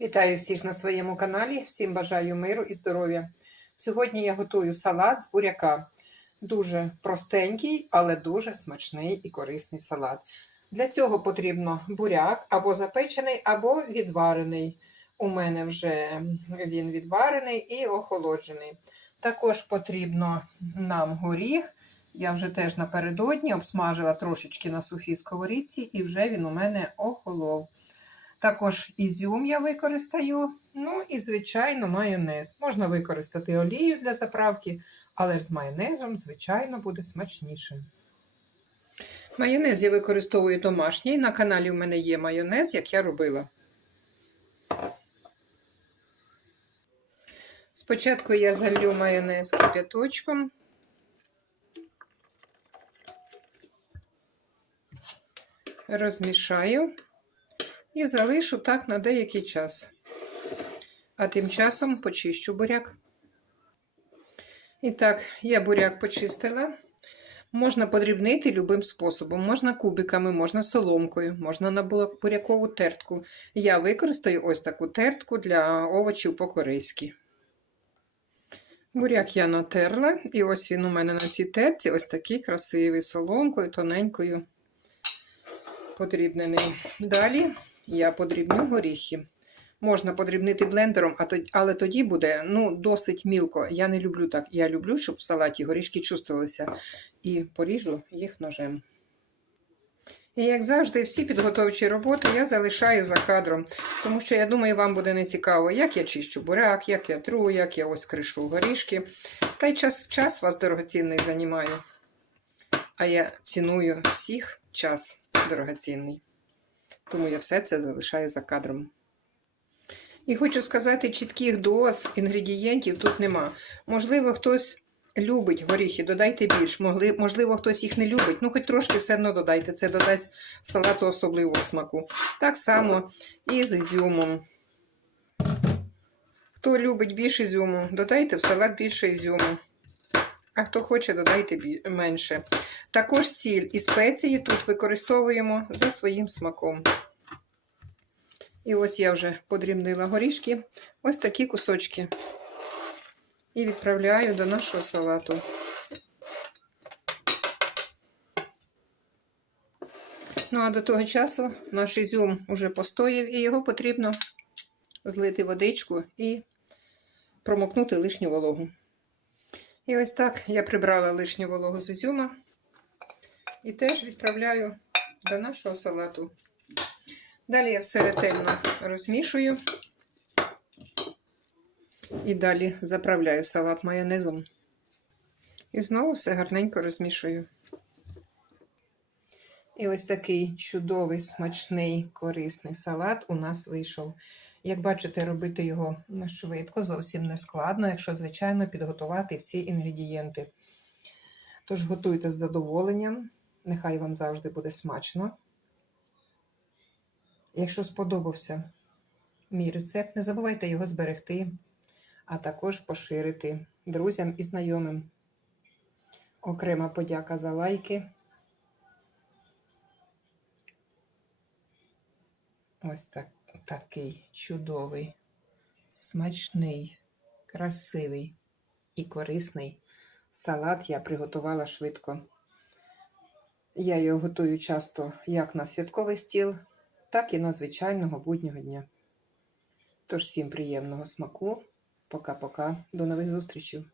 Вітаю всіх на своєму каналі. Всім бажаю миру і здоров'я. Сьогодні я готую салат з буряка. Дуже простенький, але дуже смачний і корисний салат. Для цього потрібно буряк або запечений, або відварений. У мене вже він відварений і охолоджений. Також потрібно нам горіх. Я вже теж напередодні обсмажила трошечки на сухій сковорідці, і вже він у мене охолов. Також ізюм я використаю. Ну і, звичайно, майонез. Можна використати олію для заправки, але з майонезом, звичайно, буде смачніше. Майонез я використовую домашній. На каналі у мене є майонез, як я робила. Спочатку я залью майонез кип'яточком. Розмішаю і залишу так на деякий час. А тим часом почищу буряк. І так, я буряк почистила. Можна подрібнити любим способом. Можна кубиками, можна соломкою, можна на бурякову тертку. Я використаю ось таку тертку для овочів по-корейськи. Буряк я натерла, і ось він у мене на цій терці ось такий красивий, соломкою, тоненькою подрібнений. Далі я подрібню горіхи. Можна подрібнити блендером, але тоді буде ну, досить мілко. Я не люблю так. Я люблю, щоб в салаті горішки чувствувалися. І поріжу їх ножем. І, як завжди, всі підготовчі роботи я залишаю за кадром, тому що я думаю, вам буде нецікаво, як я чищу буряк, як я тру, як я ось кришу горішки. Та й час, час вас дорогоцінний займаю. А я ціную всіх час дорогоцінний. Тому я все це залишаю за кадром. І хочу сказати, чітких доз інгредієнтів тут нема. Можливо, хтось любить горіхи, додайте більш. Можливо, хтось їх не любить. Ну, хоч трошки все одно додайте. Це додасть салату особливого смаку. Так само і з ізюмом. Хто любить більше ізюму, додайте в салат більше ізюму. А хто хоче, додайте менше. Також сіль і спеції тут використовуємо за своїм смаком. І ось я вже подрібнила горішки, ось такі кусочки. І відправляю до нашого салату. Ну, а до того часу наш ізюм уже постояв, і його потрібно злити водичку і промокнути лишню вологу. І ось так я прибрала лишню вологу з ізюма і теж відправляю до нашого салату. Далі я все ретельно розмішую і далі заправляю салат майонезом. І знову все гарненько розмішую. І ось такий чудовий, смачний, корисний салат у нас вийшов. Як бачите, робити його швидко, зовсім не складно, якщо, звичайно, підготувати всі інгредієнти. Тож готуйте з задоволенням, нехай вам завжди буде смачно. Якщо сподобався мій рецепт, не забувайте його зберегти, а також поширити друзям і знайомим. Окрема подяка за лайки. Ось так, такий чудовий, смачний, красивий і корисний салат я приготувала швидко. Я його готую часто як на святковий стіл, так і на звичайного буднього дня. Тож всім приємного смаку. Пока-пока. До нових зустрічей!